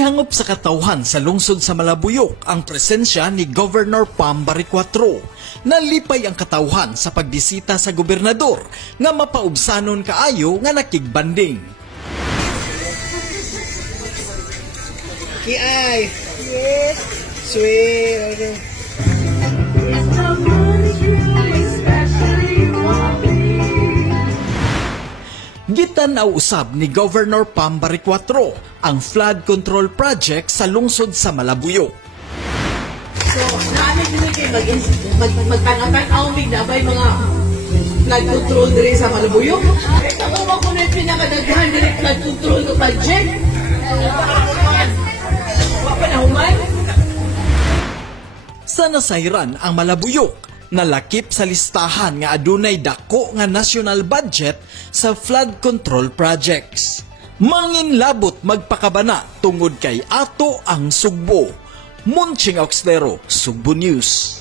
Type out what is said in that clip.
Gihangop sa katawhan sa lungsod sa Malabuyok ang presensya ni Governor Pam Bariccuatro. Nalipay ang katawhan sa pagbisita sa gobernador nga mapaubsanon kaayo nga nakigbanding. Kiay! Yes! Sweet! Okay. Gitanaw usab ni Governor Pam Bariccuatro ang flood control project sa lungsod sa Malabuyok. So, namin din kayo magtangatang awmig na ba'y mga flood control dire sa Malabuyok? Ito mo kung na yung pinakadaghan direct flood control ng project? Wapanahuman? Sa nasayran ang Malabuyok, nalakip sa listahan nga adunay dako nga national budget sa flood control projects. Manginlabot magpakabana tungod kay ato ang Sugbo. Munching Auxlero, Sugbo News.